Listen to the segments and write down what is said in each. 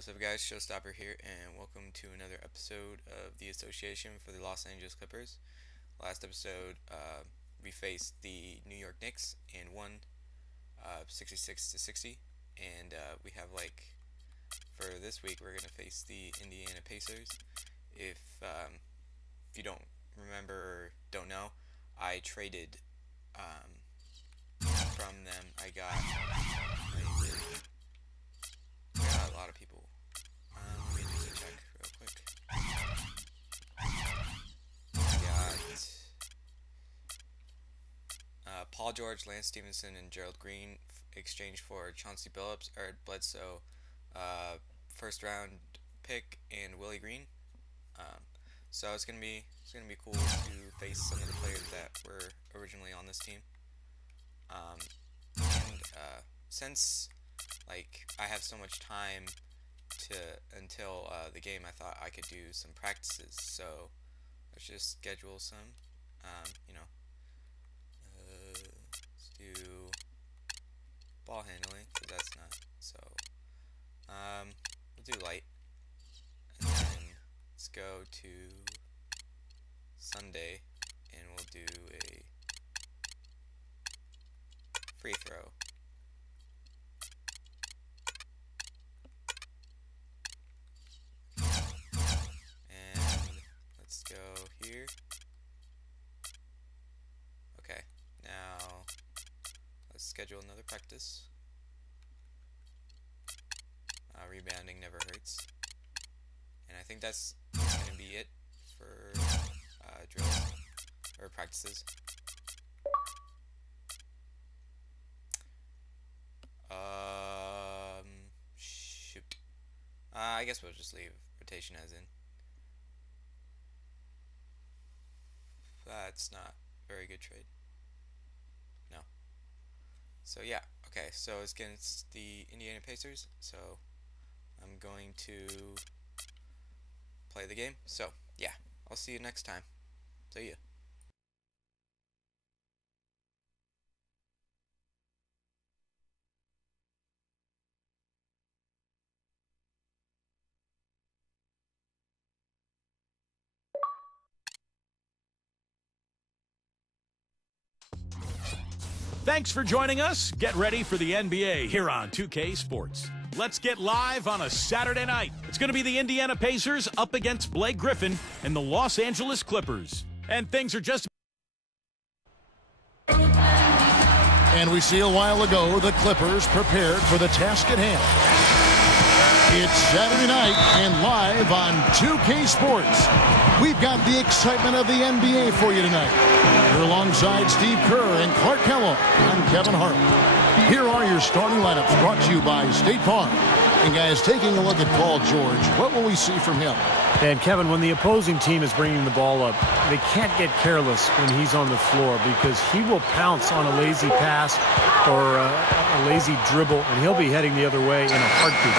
What's up, guys? Showstopper here, and welcome to another episode of the Association for the Los Angeles Clippers. Last episode, we faced the New York Knicks and won 66-60. And we have, for this week, we're gonna face the Indiana Pacers. If you don't remember or don't know, I traded from them. I got a lot of people. Let me just check real quick. I got Paul George, Lance Stevenson, and Gerald Green exchanged for Chauncey Billups, Eric Bledsoe, first round pick, and Willie Green. So it's gonna be cool to face some of the players that were originally on this team. Since I have so much time until the game, I thought I could do some practices. So let's just schedule some. Let's do ball handling, because that's not so. We'll do light, and then let's go to Sunday, and we'll do a free throw. Let's go here. Okay, now let's schedule another practice. Rebounding never hurts. And I think that's gonna be it for drills or practices. Shoot. I guess we'll just leave rotation as in. That's not a very good trade. No. So yeah, okay, so it's against the Indiana Pacers, so I'm going to play the game. So yeah, I'll see you next time. See ya. Thanks for joining us. Get ready for the NBA here on 2K Sports. Let's get live on a Saturday night. It's going to be the Indiana Pacers up against Blake Griffin and the Los Angeles Clippers. And things are just... And we see a while ago the Clippers prepared for the task at hand. It's Saturday night and live on 2K Sports. We've got the excitement of the NBA for you tonight. You're alongside Steve Kerr and Clark Kellogg. I'm Kevin Hart. Here are your starting lineups brought to you by State Farm. And guys, taking a look at Paul George, what will we see from him? And Kevin, when the opposing team is bringing the ball up, they can't get careless when he's on the floor, because he will pounce on a lazy pass or a lazy dribble, and he'll be heading the other way in a heartbeat.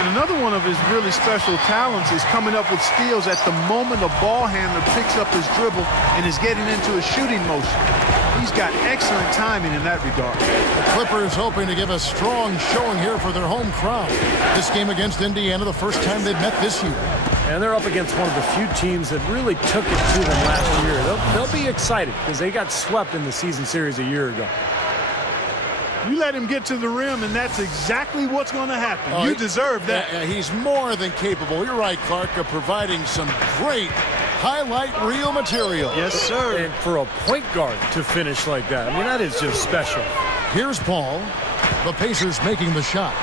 And another one of his really special talents is coming up with steals at the moment a ball handler picks up his dribble and is getting into a shooting motion. He's got excellent timing in that regard. The Clippers hoping to give a strong showing here for their home crowd. This game against Indiana, the first time they've met this year. And they're up against one of the few teams that really took it to them last year. They'll be excited because they got swept in the season series a year ago. You let him get to the rim, and that's exactly what's going to happen. You deserve that. He's more than capable, you're right, Clark, of providing some great highlight reel material. Yes, sir. And for a point guard to finish like that, I mean, that is just special. Here's Paul. The Pacers making the shot.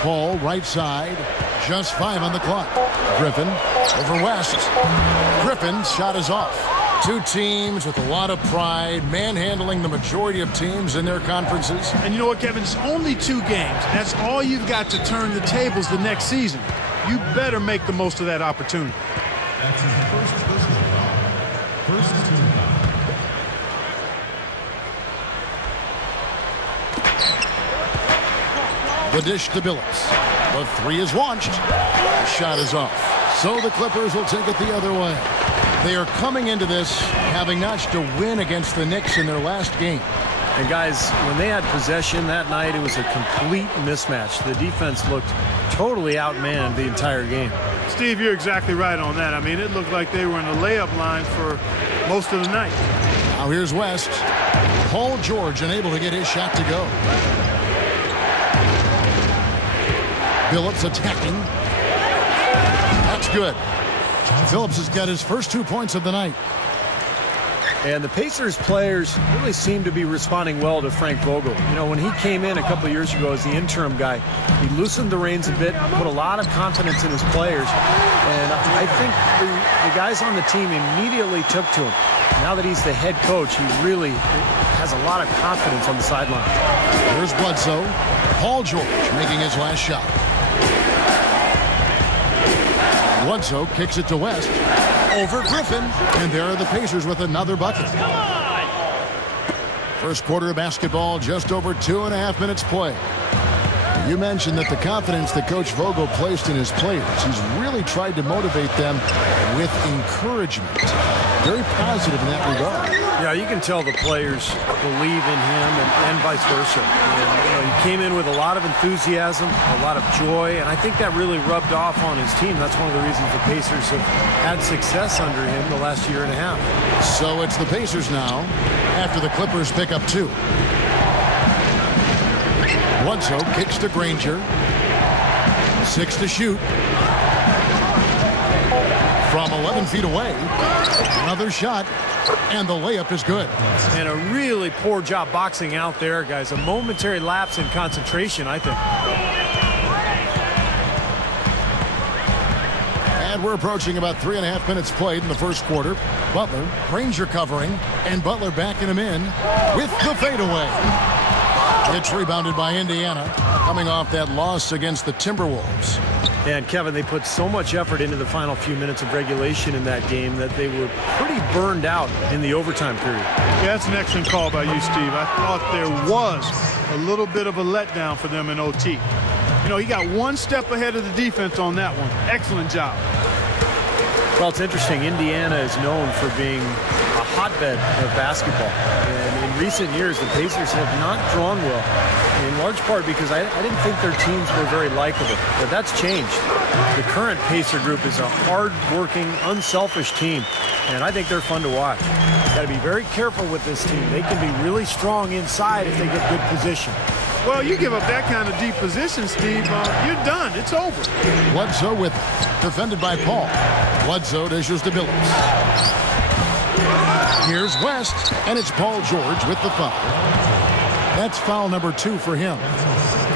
Paul, right side. Just 5 on the clock. Griffin over West. Griffin's shot is off. Two teams with a lot of pride, manhandling the majority of teams in their conferences. And you know what, Kevin? It's only 2 games. That's all you've got to turn the tables the next season. You better make the most of that opportunity. That's his first personal foul. First team foul. The dish to Billups. The 3 is launched. The shot is off. So the Clippers will take it the other way. They are coming into this having notched a win against the Knicks in their last game. And guys, when they had possession that night, it was a complete mismatch. The defense looked totally outmanned the entire game. Steve, you're exactly right on that. I mean, it looked like they were in the layup line for most of the night. Now here's West. Paul George unable to get his shot to go. Phillips attacking. That's good. Phillips has got his first 2 points of the night. And the Pacers players really seem to be responding well to Frank Vogel. You know, when he came in a couple of years ago as the interim guy, he loosened the reins a bit, put a lot of confidence in his players. And I think the guys on the team immediately took to him. Now that he's the head coach, he really has a lot of confidence on the sideline. Here's Bledsoe. Paul George making his last shot. Bledsoe kicks it to West. Over Griffin. And there are the Pacers with another bucket. First quarter of basketball, just over 2.5 minutes play. You mentioned that the confidence that Coach Vogel placed in his players, he's really tried to motivate them with encouragement. Very positive in that regard. Yeah, you can tell the players believe in him and vice versa. And, you know, he came in with a lot of enthusiasm, a lot of joy, and I think that really rubbed off on his team. That's one of the reasons the Pacers have had success under him the last year and a half. So it's the Pacers now after the Clippers pick up 2. Bledsoe kicks to Granger. 6 to shoot. From 11 feet away. Another shot. And the layup is good. And a really poor job boxing out there, guys. A momentary lapse in concentration, I think. And we're approaching about 3.5 minutes played in the first quarter. Butler, Granger covering, and Butler backing him in with the fadeaway. It's rebounded by Indiana, coming off that loss against the Timberwolves. And Kevin, they put so much effort into the final few minutes of regulation in that game that they were pretty burned out in the overtime period. Yeah, that's an excellent call by you, Steve. I thought there was a little bit of a letdown for them in OT. You know, he got one step ahead of the defense on that one. Excellent job. Well, it's interesting. Indiana is known for being a hotbed of basketball. And in recent years, the Pacers have not drawn well, in large part because I didn't think their teams were very likable. But that's changed. The current Pacer group is a hard-working, unselfish team, and I think they're fun to watch. Got to be very careful with this team. They can be really strong inside if they get good position. Well, you give up that kind of deep position, Steve, you're done. It's over. Bledsoe with defended by Paul. Bledsoe dishes to Billups. Here's West, and it's Paul George with the foul. That's foul number 2 for him.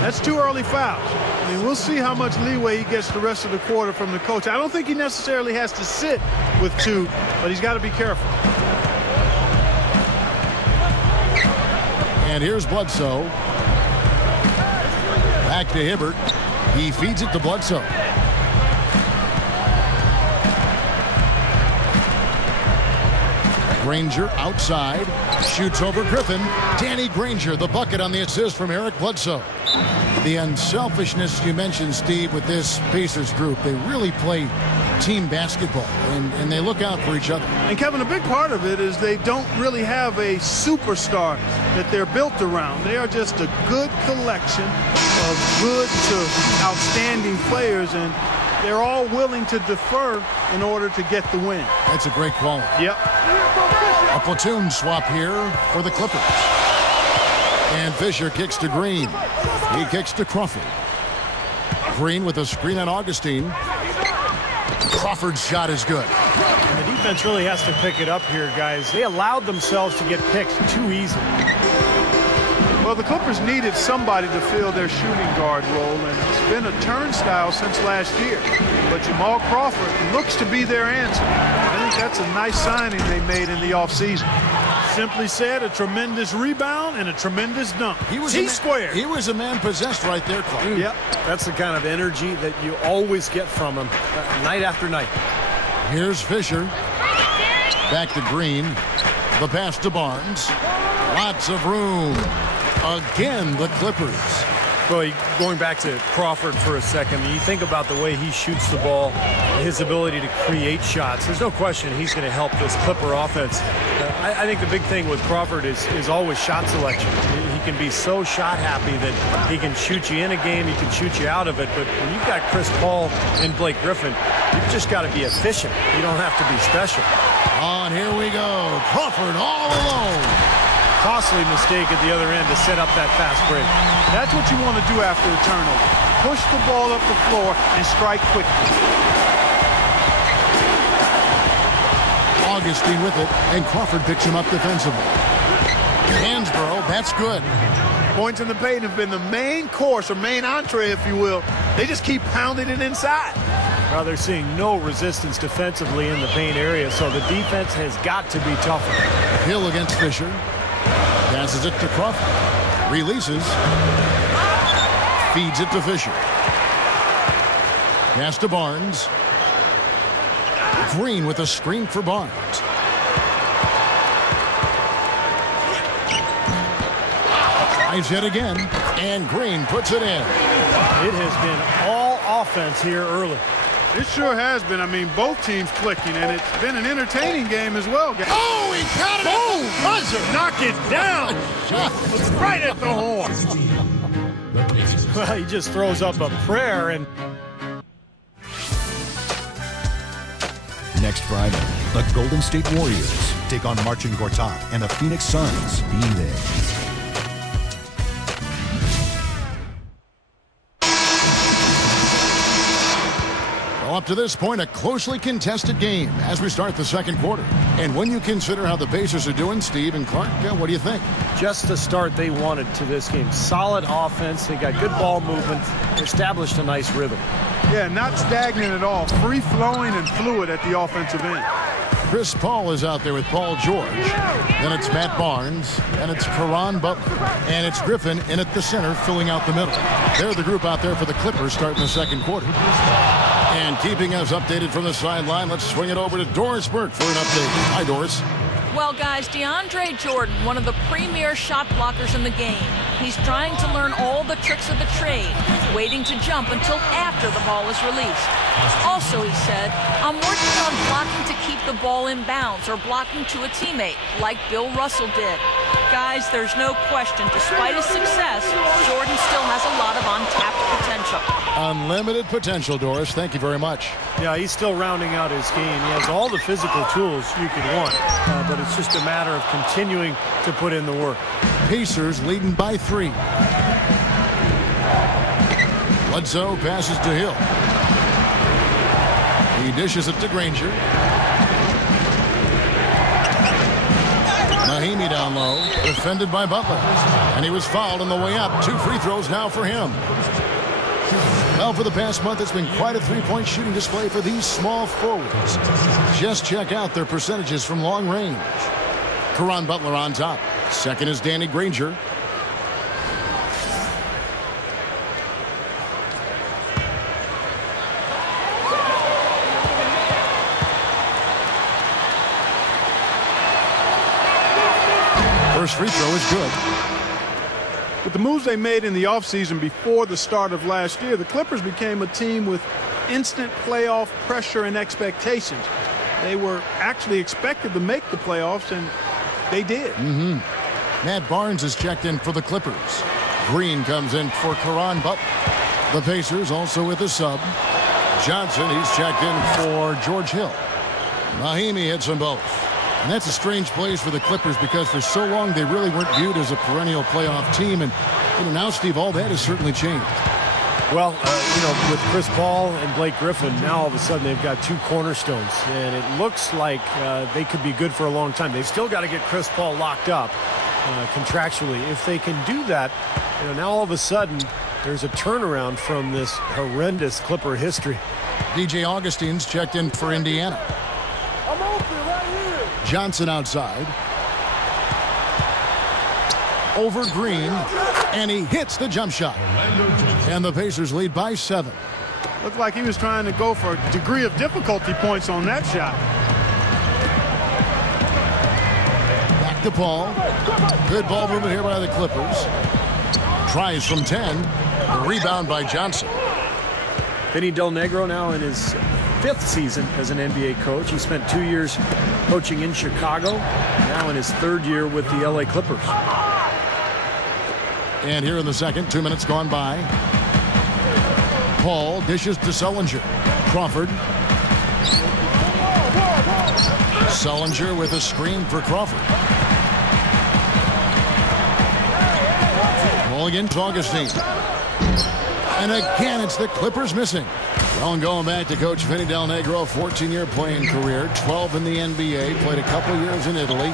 That's 2 early fouls. I mean, we'll see how much leeway he gets the rest of the quarter from the coach. I don't think he necessarily has to sit with 2, but he's got to be careful. And here's Bledsoe. Back to Hibbert. He feeds it to Bledsoe. Granger outside. Shoots over Griffin. Danny Granger, the bucket on the assist from Eric Bledsoe. The unselfishness you mentioned, Steve, with this Pacers group. They really play team basketball, and they look out for each other. And, Kevin, a big part of it is they don't really have a superstar that they're built around. They are just a good collection of good to outstanding players, and they're all willing to defer in order to get the win. That's a great quality. Yep. A platoon swap here for the Clippers. And Fisher kicks to Green. He kicks to Crawford. Green with a screen on Augustine. Crawford's shot is good. And the defense really has to pick it up here, guys. They allowed themselves to get picked too easily. Well, the Clippers needed somebody to fill their shooting guard role, and it's been a turnstile since last year. But Jamal Crawford looks to be their answer. I think that's a nice signing they made in the offseason. Simply said, a tremendous rebound and a tremendous dunk. T-squared. He was a man possessed right there, Clark. Yep. That's the kind of energy that you always get from him night after night. Here's Fisher. Back to Green. The pass to Barnes. Lots of room. Again, the Clippers Well, going back to Crawford for a second, you think about the way he shoots the ball, his ability to create shots. There's no question he's going to help this Clipper offense. I think the big thing with Crawford is always shot selection. He can be so shot happy that he can shoot you in a game, he can shoot you out of it. But when you've got Chris Paul and Blake Griffin, you've just got to be efficient. You don't have to be special. On here we go. Crawford all alone. Costly mistake at the other end to set up that fast break. That's what you want to do after a turnover. Push the ball up the floor and strike quickly. Augustine with it, and Crawford picks him up defensively. Hansborough, that's good. Points in the paint have been the main course, or main entree, if you will. They just keep pounding it inside. Well, they're seeing no resistance defensively in the paint area, so the defense has got to be tougher. Hill against Fisher. Passes it to Crawford. Releases. Feeds it to Fisher. Pass to Barnes. Green with a screen for Barnes. Tries it again, and Green puts it in. It has been all offense here early. It sure has been. I mean, both teams clicking, and it's been an entertaining game as well. Oh, he got it! Boom! Buzzer! Knock it down! Right at the horn! Well, he just throws up a prayer and... Next Friday, the Golden State Warriors take on Marcin Gortat and the Phoenix Suns. Be there. Up to this point, a closely contested game as we start the second quarter. And when you consider how the Pacers are doing, Steve and Clark, what do you think? Just the start they wanted to this game. Solid offense. They got good ball movement. Established a nice rhythm. Yeah, not stagnant at all. Free-flowing and fluid at the offensive end. Chris Paul is out there with Paul George. Then it's Matt Barnes. And it's Caron Butler. And it's Griffin in at the center, filling out the middle. They're the group out there for the Clippers starting the second quarter. And keeping us updated from the sideline, let's swing it over to Doris Burke for an update. Hi, Doris. Well, guys, DeAndre Jordan, one of the premier shot blockers in the game. He's trying to learn all the tricks of the trade, waiting to jump until after the ball is released. Also, he said, I'm working on blocking to keep the ball in bounds or blocking to a teammate, like Bill Russell did. Guys, there's no question, despite his success, Jordan still has a lot of untapped potential. Unlimited potential, Doris. Thank you very much. Yeah, he's still rounding out his game. He has all the physical tools you could want, but it's just a matter of continuing to put in the work. Pacers leading by 3. Bledsoe passes to Hill. He dishes it to Granger. Mahimi down low, defended by Butler. And he was fouled on the way up. 2 free throws now for him. Well, for the past month, it's been quite a three-point shooting display for these small forwards. Just check out their percentages from long range. Caron Butler on top. Second is Danny Granger. First free throw is good. With the moves they made in the offseason before the start of last year, the Clippers became a team with instant playoff pressure and expectations. They were actually expected to make the playoffs, and they did. Matt Barnes is checked in for the Clippers. Green comes in for Caron Butler. The Pacers also with a sub. Johnson, he's checked in for George Hill. Mahimi hits them both. And that's a strange place for the Clippers because for so long they really weren't viewed as a perennial playoff team. And now, Steve, all that has certainly changed. Well, with Chris Paul and Blake Griffin, now all of a sudden they've got 2 cornerstones. And it looks like they could be good for a long time. They've still got to get Chris Paul locked up contractually. If they can do that, now all of a sudden there's a turnaround from this horrendous Clipper history. DJ Augustine's checked in for Indiana. I'm open right here. Johnson outside. Over Green. And he hits the jump shot. And the Pacers lead by 7. Looked like he was trying to go for a degree of difficulty points on that shot. Back to Paul. Good ball movement here by the Clippers. tries from 10. The rebound by Johnson. Vinny Del Negro now in his 5th season as an NBA coach. He spent 2 years coaching in Chicago, now in his 3rd year with the LA Clippers. And here in the second, 2 minutes gone by. Paul dishes to Sullinger. Crawford. Sullinger with a screen for Crawford. Ball again to Augustine. And again, it's the Clippers missing. Well, and going back to Coach Vinny Del Negro, 14-year playing career, 12 in the NBA, played a couple years in Italy.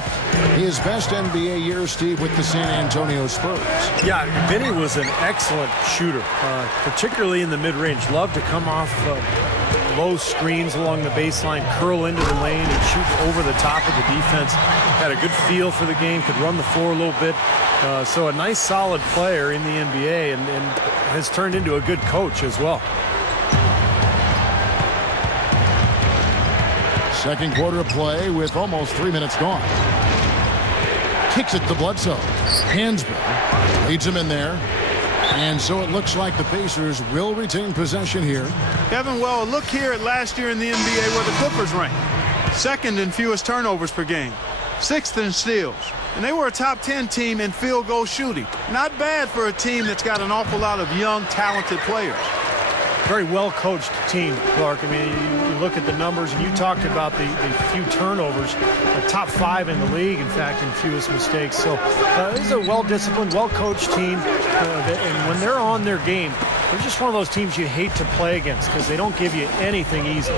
His best NBA year, Steve, with the San Antonio Spurs. Yeah, Vinny was an excellent shooter, particularly in the mid-range. Loved to come off low screens along the baseline, curl into the lane, and shoot over the top of the defense. Had a good feel for the game, could run the floor a little bit. So a nice, solid player in the NBA, and has turned into a good coach as well. Second quarter of play with almost 3 minutes gone. Kicks it to Bledsoe. Hansbrough leads him in there. And so it looks like the Pacers will retain possession here. Kevin, well, look here at last year in the NBA where the Clippers ranked. 2nd in fewest turnovers per game. 6th in steals. And they were a top 10 team in field goal shooting. Not bad for a team that's got an awful lot of young, talented players. Very well-coached team, Clark. I mean, you look at the numbers, and you talked about the few turnovers. The top 5 in the league, in fact, in fewest mistakes. So this is a well-disciplined, well-coached team. And when they're on their game, they're just one of those teams you hate to play against because they don't give you anything easy.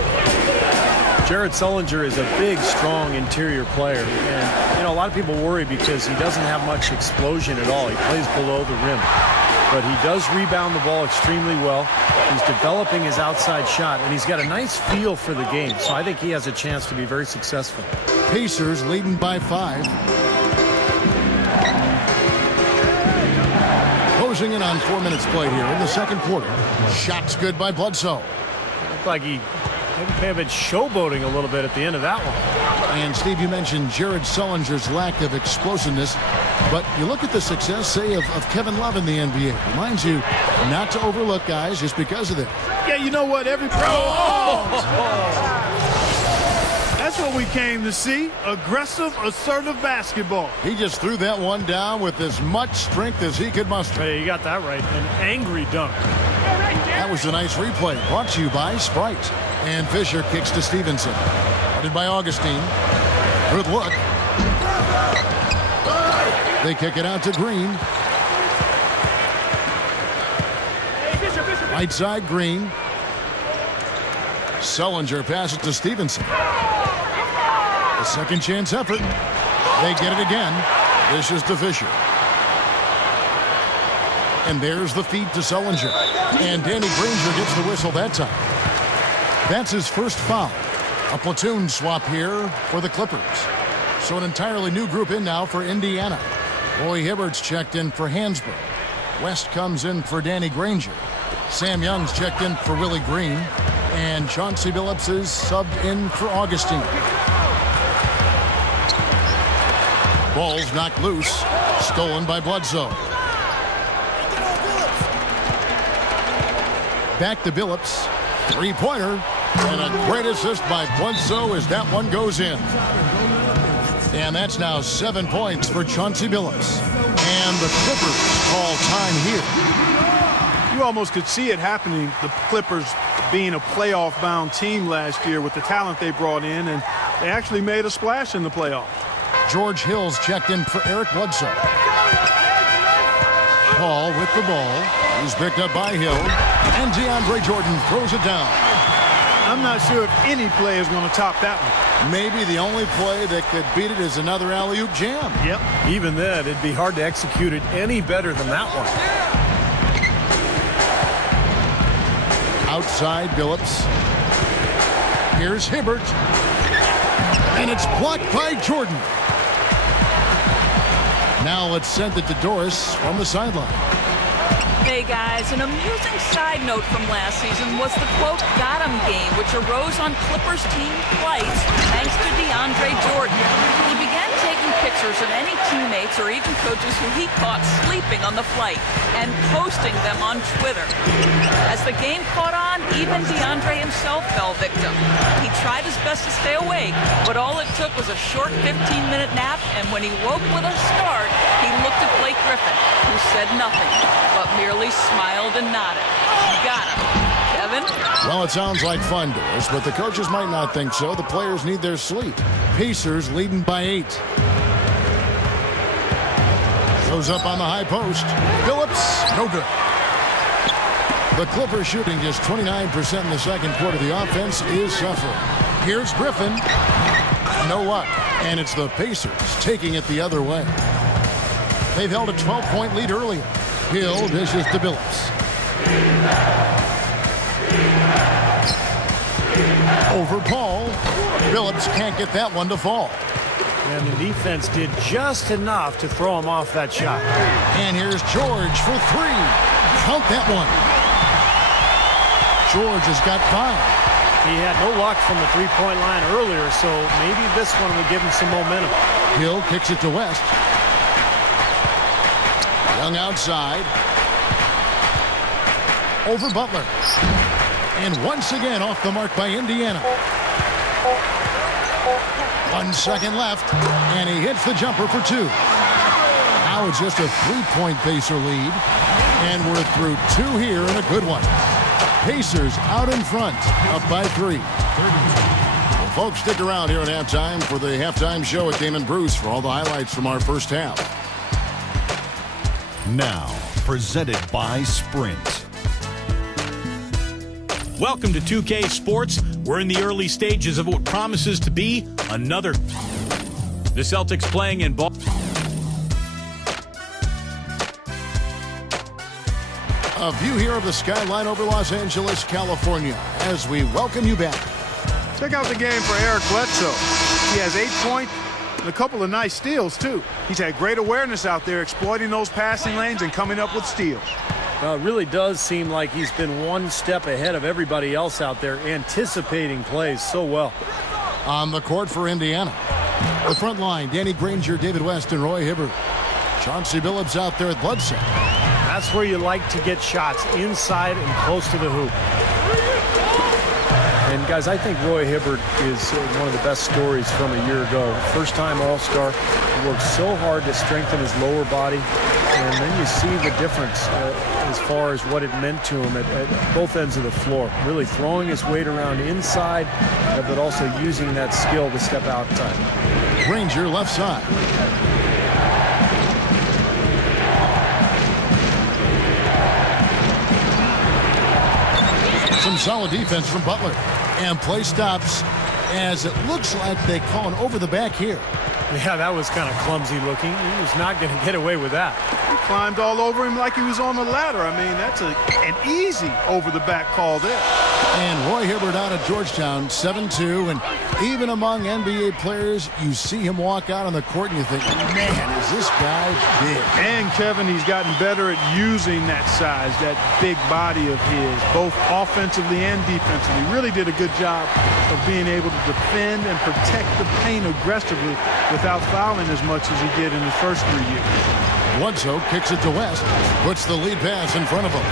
Jared Sullinger is a big, strong interior player. And, you know, a lot of people worry because he doesn't have much explosion at all. He plays below the rim. But he does rebound the ball extremely well. He's developing his outside shot, and he's got a nice feel for the game. So I think he has a chance to be very successful. Pacers leading by 5. Closing in on 4 minutes played here in the second quarter. Shots good by Bledsoe. Looked like he may have been showboating a little bit at the end of that one. And Steve, you mentioned Jared Sullinger's lack of explosiveness, but you look at the success, say, of Kevin Love in the NBA. Reminds you not to overlook guys just because of it. Yeah, you know what? That's what we came to see. Aggressive, assertive basketball. He just threw that one down with as much strength as he could muster. Hey, you got that right. An angry dunk. That was a nice replay. Brought to you by Sprite. And Fisher kicks to Stevenson. Guarded by Augustine. Good look. They kick it out to Green. Right side, Green. Sullinger passes to Stevenson. A second chance effort. They get it again. This is to Fisher. And there's the feed to Sullinger. And Danny Granger gets the whistle that time. That's his first foul. A platoon swap here for the Clippers. So an entirely new group in now for Indiana. Roy Hibbert's checked in for Hansbrough. West comes in for Danny Granger. Sam Young's checked in for Willie Green. And Chauncey Billups is subbed in for Augustine. Ball's knocked loose. Stolen by Bledsoe. Back to Billups. Three-pointer. And a great assist by Bledsoe as that one goes in. And that's now 7 points for Chauncey Billups. And the Clippers call time here. You almost could see it happening, the Clippers being a playoff-bound team last year with the talent they brought in, and they actually made a splash in the playoffs. George Hill's checked in for Eric Bledsoe. Paul with the ball. He's picked up by Hill. And DeAndre Jordan throws it down. I'm not sure if any play is going to top that one. Maybe the only play that could beat it is another alley-oop jam. Yep. Even then, it'd be hard to execute it any better than that one. Outside Billups. Here's Hibbert. And it's blocked by Jordan. Now let's send it to Doris from the sideline. Hey guys, an amusing side note from last season was the quote "got 'em" game, which arose on Clippers team flights thanks to DeAndre Jordan. He began taking pictures of any teammates or even coaches who he caught sleeping on the flight and posting them on Twitter. As the game caught on, even DeAndre himself fell victim. He tried his best to stay awake, but all it took was a short 15-minute nap, and when he woke with a start, he looked at Blake Griffin, who said nothing, but merely smiled and nodded. Got him. Kevin? Well, it sounds like fun to us, but the coaches might not think so. The players need their sleep. Pacers leading by 8. Goes up on the high post. Phillips, no good. The Clippers shooting just 29% in the second quarter. The offense is suffering. Here's Griffin. No luck. And it's the Pacers taking it the other way. They've held a 12-point lead earlier. Hill dishes to Billups. Over Paul. Billups can't get that one to fall. And the defense did just enough to throw him off that shot. And here's George for 3. Count that one. George has got 5. He had no luck from the three-point line earlier, so maybe this one would give him some momentum. Hill kicks it to West. Young outside. Over Butler. And once again off the mark by Indiana. 1 second left, and he hits the jumper for 2. Now it's just a 3-point Pacer lead, and we're through 2 here in a good one. Pacers out in front, up by 3. Well, folks, stick around here at halftime for the halftime show with Damon Bruce for all the highlights from our first half. Now, presented by Sprint. Welcome to 2K Sports. We're in the early stages of what promises to be another. The Celtics playing in ball. A view here of the skyline over Los Angeles, California, as we welcome you back. Check out the game for Eric Bledsoe. He has 8 points and a couple of nice steals, too. He's had great awareness out there, exploiting those passing lanes and coming up with steals. It really does seem like he's been one step ahead of everybody else out there, anticipating plays so well. On the court for Indiana. The front line, Danny Granger, David West, and Roy Hibbert. Chauncey Billups out there at Bledsoe. That's where you like to get shots, inside and close to the hoop. And, guys, I think Roy Hibbert is one of the best stories from a year ago. First-time All-Star. He worked so hard to strengthen his lower body. And then you see the difference as far as what it meant to him at both ends of the floor. Really throwing his weight around inside, but also using that skill to step outside. Granger left side. Some solid defense from Butler. And play stops as it looks like they call an over the back here. Yeah, that was kind of clumsy looking. He was not going to get away with that. He climbed all over him like he was on the ladder. I mean, that's an easy over-the-back call there. And Roy Hibbert out of Georgetown, 7'2", and even among NBA players, you see him walk out on the court and you think, man, is this guy big. And, Kevin, he's gotten better at using that size, that big body of his, both offensively and defensively. He really did a good job of being able to defend and protect the paint aggressively without fouling as much as he did in his first 3 years. Bledsoe kicks it to West, puts the lead pass in front of him.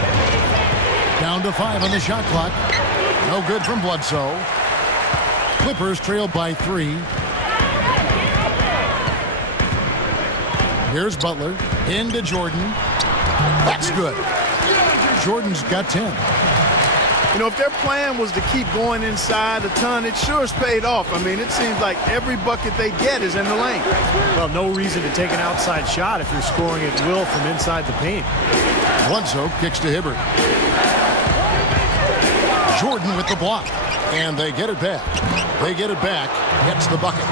Down to 5 on the shot clock. No good from Bledsoe. Clippers trail by 3. Here's Butler. Into Jordan. That's good. Jordan's got 10. You know, if their plan was to keep going inside a ton, it sure has paid off. I mean, it seems like every bucket they get is in the lane. Well, no reason to take an outside shot if you're scoring at will from inside the paint. Bledsoe kicks to Hibbert. Jordan with the block. And they get it back. They get it back. Gets the bucket.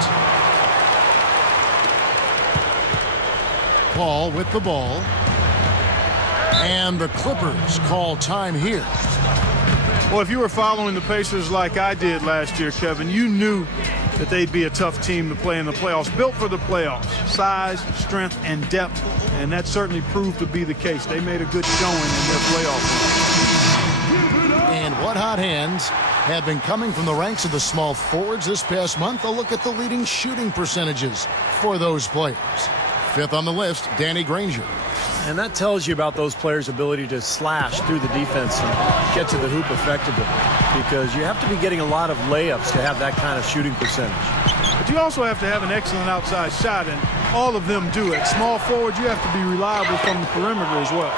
Paul with the ball. And the Clippers call time here. Well, if you were following the Pacers like I did last year, Kevin, you knew that they'd be a tough team to play in the playoffs. Built for the playoffs. Size, strength, and depth. And that certainly proved to be the case. They made a good showing in their playoffs. And what hot hands have been coming from the ranks of the small forwards this past month. A look at the leading shooting percentages for those players. Fifth on the list, Danny Granger. And that tells you about those players' ability to slash through the defense and get to the hoop effectively, because you have to be getting a lot of layups to have that kind of shooting percentage. But you also have to have an excellent outside shot, and all of them do it. Small forward, you have to be reliable from the perimeter as well.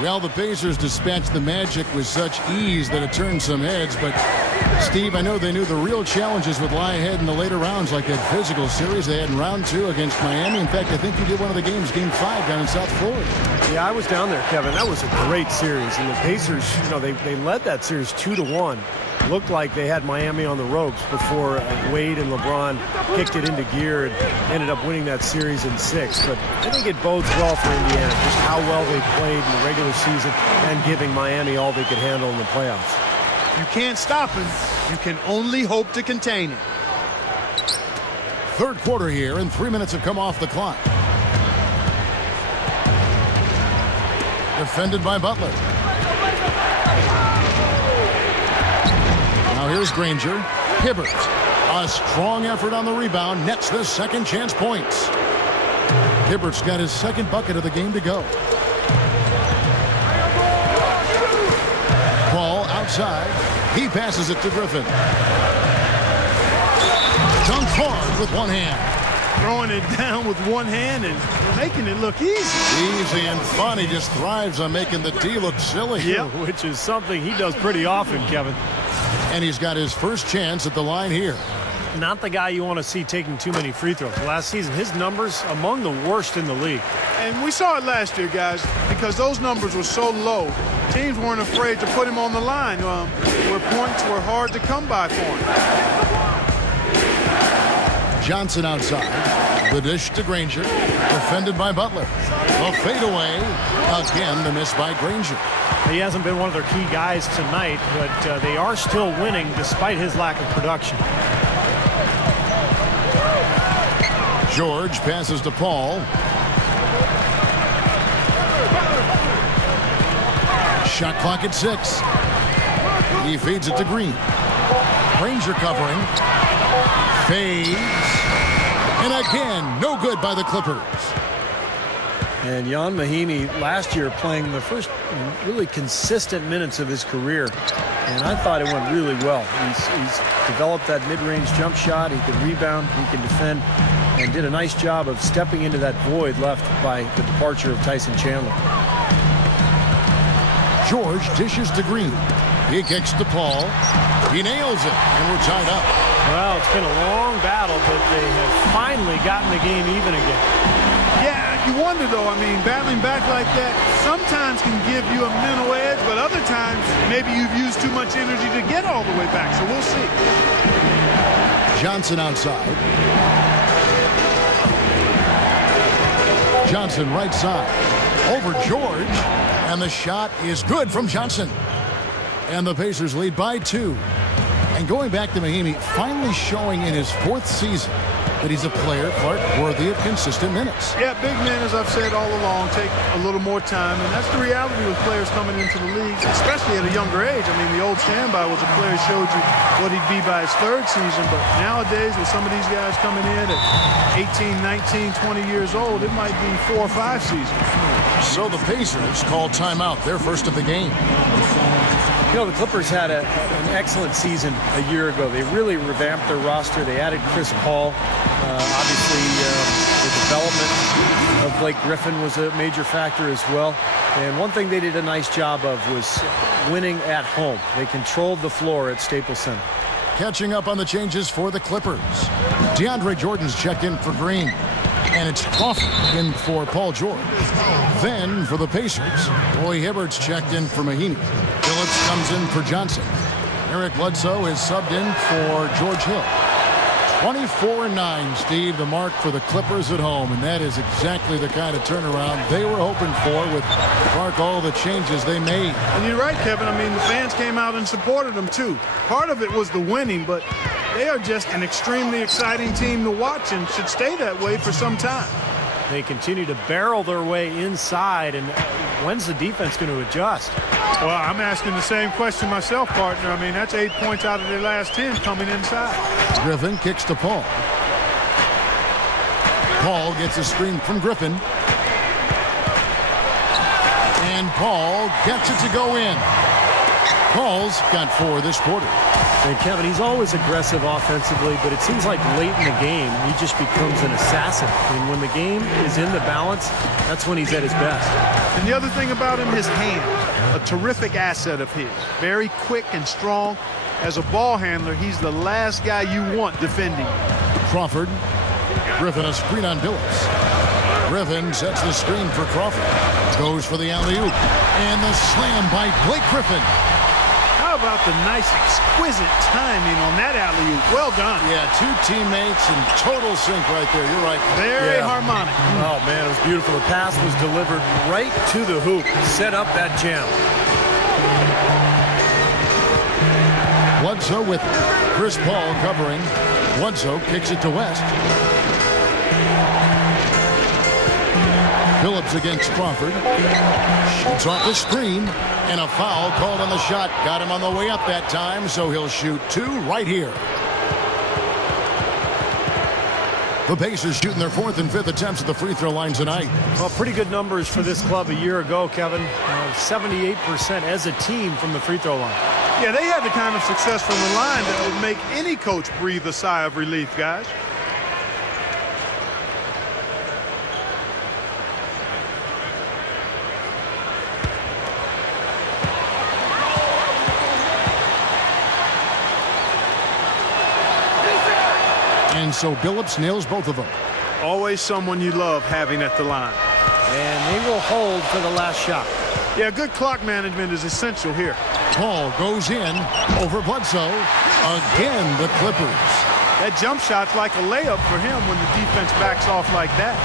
Well, the Pacers dispatched the Magic with such ease that it turned some heads. But, Steve, I know they knew the real challenges would lie ahead in the later rounds, like that physical series they had in round 2 against Miami. In fact, I think you did one of the games, Game 5, down in South Florida. Yeah, I was down there, Kevin. That was a great series. And the Pacers, they led that series 2-1. Looked like they had Miami on the ropes before Wade and LeBron kicked it into gear and ended up winning that series in 6. But I think it bodes well for Indiana, just how well they played in the regular season and giving Miami all they could handle in the playoffs. You can't stop him. You can only hope to contain him. Third quarter here, and 3 minutes have come off the clock. Defended by Butler. Now here's Granger. Hibbert. A strong effort on the rebound. Nets the second chance points. Hibbert's got his second bucket of the game to go. Ball outside. He passes it to Griffin. Dunked hard with one hand. Throwing it down with one hand and making it look easy. Easy and fun. He just thrives on making the D look silly. Yep, which is something he does pretty often, Kevin. And he's got his first chance at the line here. Not the guy you want to see taking too many free throws. Last season, his numbers among the worst in the league. And we saw it last year, guys, because those numbers were so low. Teams weren't afraid to put him on the line where points were hard to come by for him. Johnson outside. The dish to Granger. Defended by Butler. A fadeaway. Again, the miss by Granger. He hasn't been one of their key guys tonight, but they are still winning despite his lack of production. George passes to Paul. Shot clock at 6. He feeds it to Green. Granger covering. Fades. And again, no good by the Clippers. And Ian Mahinmi last year playing the first really consistent minutes of his career. And I thought it went really well. He's developed that mid-range jump shot. He can rebound, he can defend, and did a nice job of stepping into that void left by the departure of Tyson Chandler. George dishes to Green. He kicks to Paul. He nails it, and we're tied up. Well, it's been a long battle, but they have finally gotten the game even again. Yeah, you wonder, though, battling back like that sometimes can give you a mental edge, but other times maybe you've used too much energy to get all the way back, so we'll see. Johnson outside. Johnson right side. Over George, and the shot is good from Johnson. And the Pacers lead by 2. And going back to Mahinmi, finally showing in his 4th season that he's a player, Clark, worthy of consistent minutes. Yeah, big men, as I've said all along, take a little more time, and that's the reality with players coming into the league, especially at a younger age. The old standby was a player showed you what he'd be by his 3rd season, but nowadays with some of these guys coming in at 18, 19, 20 years old, it might be 4 or 5 seasons. So the Pacers call timeout, their first of the game. The Clippers had an excellent season a year ago. They really revamped their roster. They added Chris Paul. Obviously, the development of Blake Griffin was a major factor as well. And one thing they did a nice job of was winning at home. They controlled the floor at Staples Center. Catching up on the changes for the Clippers. DeAndre Jordan's checked in for Green. And it's Crawford in for Paul George. Then for the Pacers, Roy Hibbert's checked in for Mahinmi. Phillips comes in for Johnson. Eric Bledsoe is subbed in for George Hill. 24-9, Steve, the mark for the Clippers at home, and that is exactly the kind of turnaround they were hoping for with Clark, all the changes they made. And you're right, Kevin. The fans came out and supported them too. Part of it was the winning, but they are just an extremely exciting team to watch and should stay that way for some time. They continue to barrel their way inside, and when's the defense going to adjust? Well, I'm asking the same question myself, partner. I mean, that's 8 points out of their last 10 coming inside. Griffin kicks to Paul. Paul gets a screen from Griffin. And Paul gets it to go in. Paul's got 4 this quarter. And Kevin, he's always aggressive offensively, but it seems like late in the game, he just becomes an assassin. And when the game is in the balance, that's when he's at his best. And the other thing about him, his hands, a terrific asset of his. Very quick and strong. As a ball handler, he's the last guy you want defending. Crawford. Griffin a screen on Billups. Griffin sets the screen for Crawford. Goes for the alley-oop. And the slam by Blake Griffin. How about the nice, exquisite timing on that alley-oop? Well done. Yeah, 2 teammates in total sync right there. You're right. Very harmonic. Oh, man, it was beautiful. The pass was delivered right to the hoop. Set up that jam. Bledsoe with Chris Paul covering. Bledsoe kicks it to West. Billups against Crawford. Shoots off the screen. And a foul called on the shot. Got him on the way up that time, so he'll shoot 2 right here. The Pacers shooting their 4th and 5th attempts at the free throw line tonight. Well, pretty good numbers for this club a year ago, Kevin. 78% as a team from the free throw line. Yeah, they had the kind of success from the line that would make any coach breathe a sigh of relief, guys. And so Billups nails both of them. Always someone you love having at the line. And they will hold for the last shot. Yeah, good clock management is essential here. Paul goes in over Bledsoe. Again, the Clippers. That jump shot's like a layup for him when the defense backs off like that.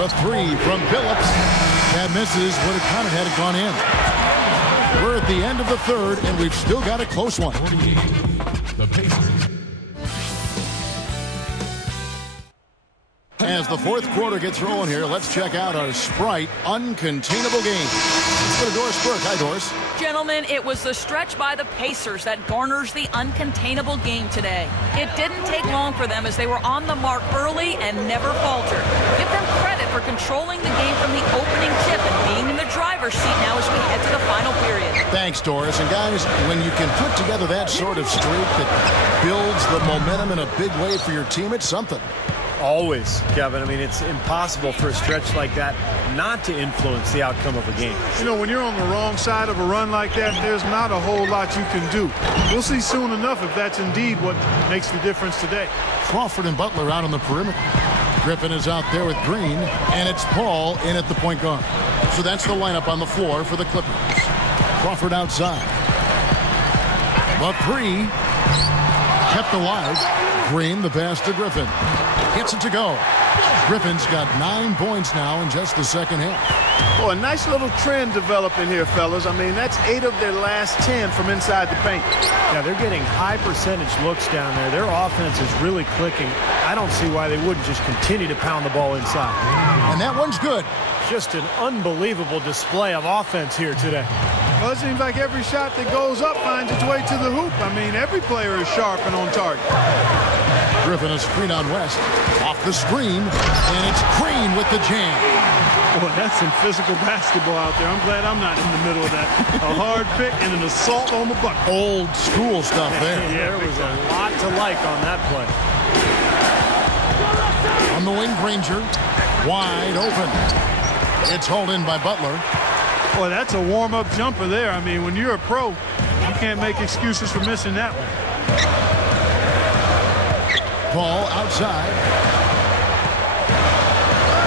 The 3 from Billups. That misses, but it kind of had it gone in. We're at the end of the 3rd, and we've still got a close one. The Pacers. As the 4th quarter gets rolling here, let's check out our Sprite uncontainable game. Let's go to Doris Burke. Hi, Doris. Gentlemen, it was the stretch by the Pacers that garners the uncontainable game today. It didn't take long for them as they were on the mark early and never faltered. Give them credit for controlling the game from the opening tip and being in the driver's seat now as we head to the final period. Thanks, Doris. And guys, when you can put together that sort of streak that builds the momentum in a big way for your team, it's something. Always, Kevin. I mean, it's impossible for a stretch like that not to influence the outcome of a game. You know, when you're on the wrong side of a run like that, there's not a whole lot you can do. We'll see soon enough if that's indeed what makes the difference today. Crawford and Butler out on the perimeter. Griffin is out there with Green, and it's Paul in at the point guard. So that's the lineup on the floor for the Clippers. Crawford outside. Dupree kept alive. Green, the pass to Griffin. Gets it to go. Griffin's got 9 points now in just the second half. Oh, a nice little trend developing here, fellas. I mean, that's 8 of their last 10 from inside the paint. Yeah, they're getting high percentage looks down there. Their offense is really clicking. I don't see why they wouldn't just continue to pound the ball inside. And that one's good. Just an unbelievable display of offense here today. Well, it seems like every shot that goes up finds its way to the hoop. I mean, every player is sharp and on target. Griffin a screen on West. Off the screen, and it's Green with the jam. Boy, that's some physical basketball out there. I'm glad I'm not in the middle of that. A hard pick and an assault on the bucket. Old school stuff there. Yeah, there was a lot to like on that play. On the wing, Granger. Wide open. It's hauled in by Butler. Boy, that's a warm-up jumper there. I mean, when you're a pro, you can't make excuses for missing that one. Paul outside.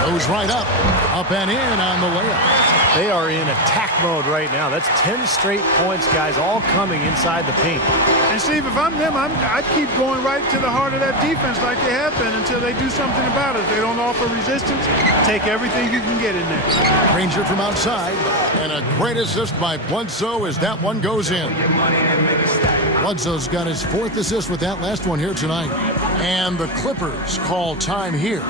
Goes right up and in on the layup. They are in attack mode right now. That's 10 straight points, guys, all coming inside the paint. And Steve, if I'm them, I'd keep going right to the heart of that defense like they have been until they do something about it. If they don't offer resistance, take everything you can get in there. Granger from outside, and a great assist by Bledsoe as that one goes in. Bledsoe's got his 4th assist with that last one here tonight. And the Clippers call time here.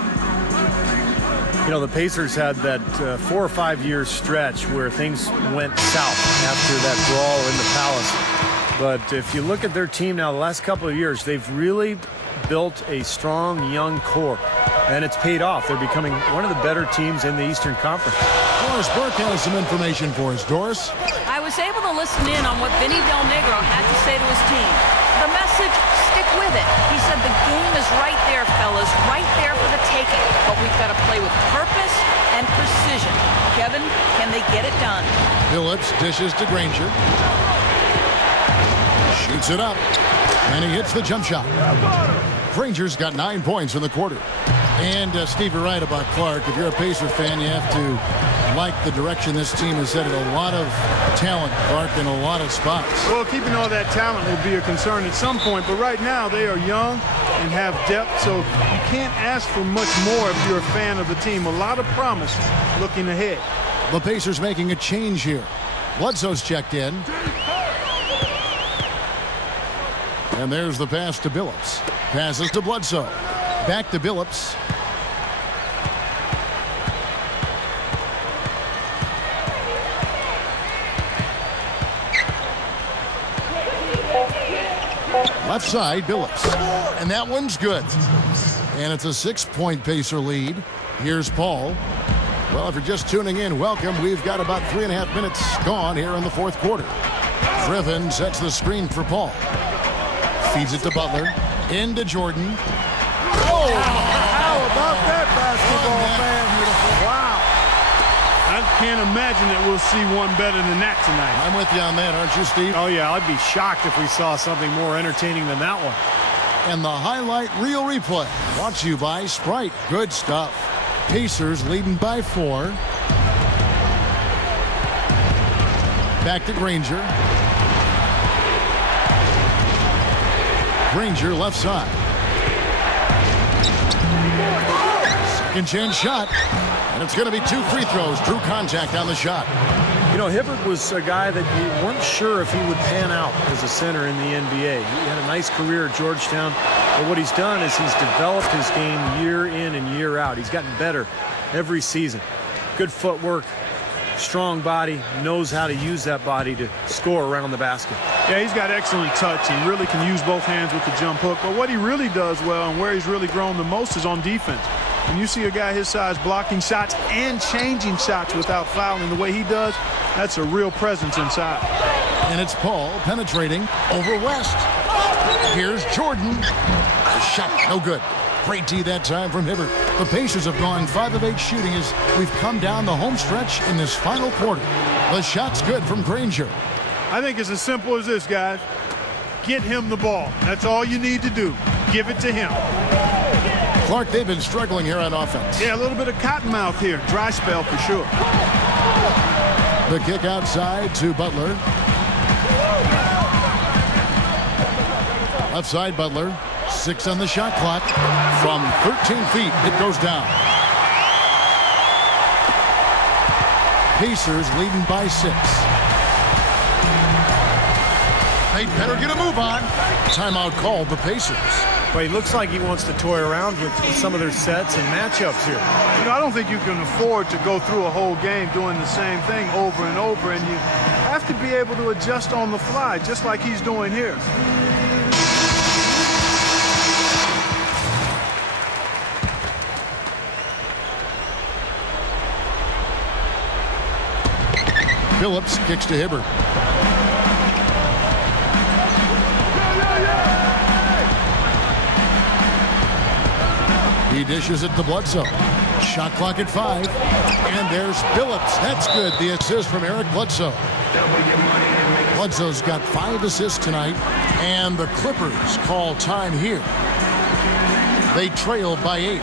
You know, the Pacers had that 4 or 5 year stretch where things went south after that brawl in the Palace. But if you look at their team now, the last couple of years, they've really built a strong young core. And it's paid off. They're becoming one of the better teams in the Eastern Conference. Doris Burke has some information for us. Doris? I was able to listen in on what Vinny Del Negro had to say to his team. The message, stick with it. He said the game is right there, fellas, right there for the taking. But we've got to play with purpose and precision. Kevin, can they get it done? Phillips dishes to Granger. Shoots it up. And he hits the jump shot. Granger's got 9 points in the quarter. And Steve, you're right about Clark. If you're a Pacer fan, you have to like the direction this team is headed. A lot of talent, Clark, in a lot of spots. Well, keeping all that talent will be a concern at some point. But right now, they are young and have depth. So you can't ask for much more if you're a fan of the team. A lot of promise looking ahead. The Pacers making a change here. Bledsoe's checked in. And there's the pass to Billups. Passes to Bledsoe. Back to Billups. Left side, Billups. And that one's good. And it's a 6-point Pacer lead. Here's Paul. Well, if you're just tuning in, welcome. We've got about 3.5 minutes gone here in the fourth quarter. Griffin sets the screen for Paul. Feeds it to Butler. Into Jordan. Oh, how about that basketball, man? Wow. I can't imagine that we'll see one better than that tonight. I'm with you on that, aren't you, Steve? Oh, yeah, I'd be shocked if we saw something more entertaining than that one. And the highlight reel replay brought to you by Sprite. Good stuff. Pacers leading by 4. Back to Granger. Granger left side. Second chance shot. And it's going to be 2 free throws. Drew contact on the shot. You know, Hibbert was a guy that you weren't sure if he would pan out as a center in the NBA. He had a nice career at Georgetown, but what he's done is he's developed his game year in and year out. He's gotten better every season. Good footwork, strong body, knows how to use that body to score around the basket. Yeah, he's got excellent touch and really can use both hands with the jump hook. But what he really does well and where he's really grown the most is on defense. When you see a guy his size blocking shots and changing shots without fouling the way he does, that's a real presence inside. And it's Paul penetrating over West. Here's Jordan. The shot, no good. Great D that time from Hibbert. The Pacers have gone 5 of 8 shooting as we've come down the home stretch in this final quarter. The shot's good from Granger. I think it's as simple as this, guys. Get him the ball. That's all you need to do. Give it to him. Clark, they've been struggling here on offense. Yeah, a little bit of cottonmouth here. Dry spell for sure. The kick outside to Butler. Left side, Butler. 6 on the shot clock. From 13 feet, it goes down. Pacers leading by 6. They better get a move on. Timeout called the Pacers. Well, he looks like he wants to toy around with some of their sets and matchups here. You know, I don't think you can afford to go through a whole game doing the same thing over and over, and you have to be able to adjust on the fly, just like he's doing here. Phillips kicks to Hibbert. He dishes it to Bledsoe. Shot clock at 5. And there's Phillips. That's good. The assist from Eric Bledsoe. Bledsoe's got 5 assists tonight. And the Clippers call time here. They trail by 8.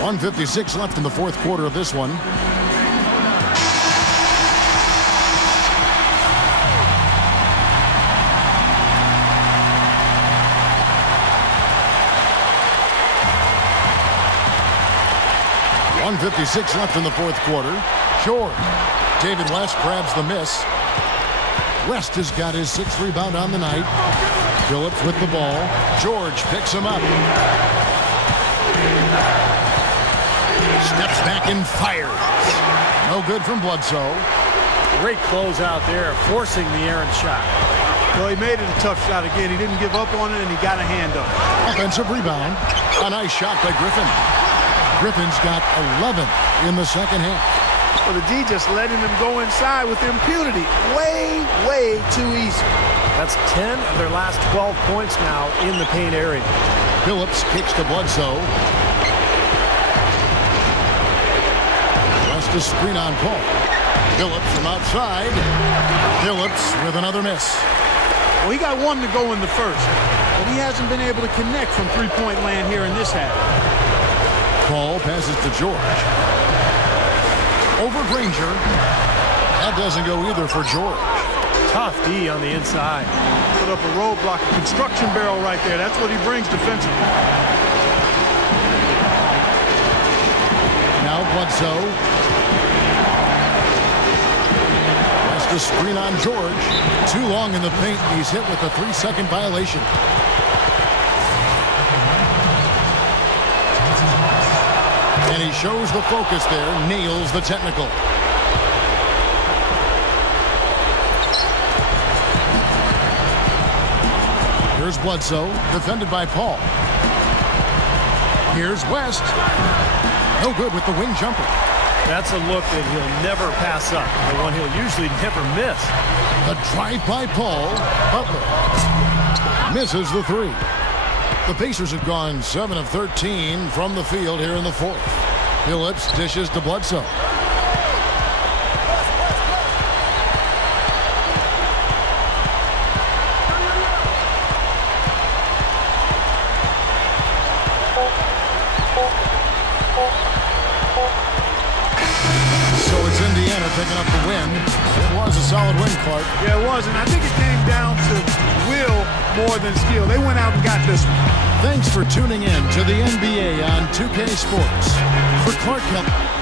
1:56 left in the fourth quarter of this one. .56 left in the fourth quarter. George. David West grabs the miss. West has got his 6th rebound on the night. Phillips with the ball. George picks him up. Steps back and fires. No good from Bledsoe. Great close out there, forcing the errant shot. Well, he made it a tough shot again. He didn't give up on it, and he got a hand up. Offensive rebound. A nice shot by Griffin. Griffin's got 11 in the second half. Well, the D just letting them go inside with impunity. Way too easy. That's 10 of their last 12 points now in the paint area. Phillips kicks to Bledsoe. West to screen on Paul. Phillips from outside. Phillips with another miss. Well, he got one to go in the first, but he hasn't been able to connect from three-point land here in this half. Paul passes to George. Over Granger. That doesn't go either for George. Tough D on the inside. Put up a roadblock, a construction barrel right there. That's what he brings defensively. Now Bledsoe. The screen on George. Too long in the paint. He's hit with a 3-second violation. And he shows the focus there. Nails the technical. Here's Bledsoe. Defended by Paul. Here's West. No good with the wing jumper. That's a look that he'll never pass up. The one he'll usually never miss. The drive by Paul. Butler misses the three. The Pacers have gone 7 of 13 from the field here in the fourth. Phillips dishes to Bledsoe. Picking up the win. It was a solid win, Clark. Yeah, it was, and I think it came down to will more than skill. They went out and got this one. Thanks for tuning in to the NBA on 2K Sports. For Clark Kelly.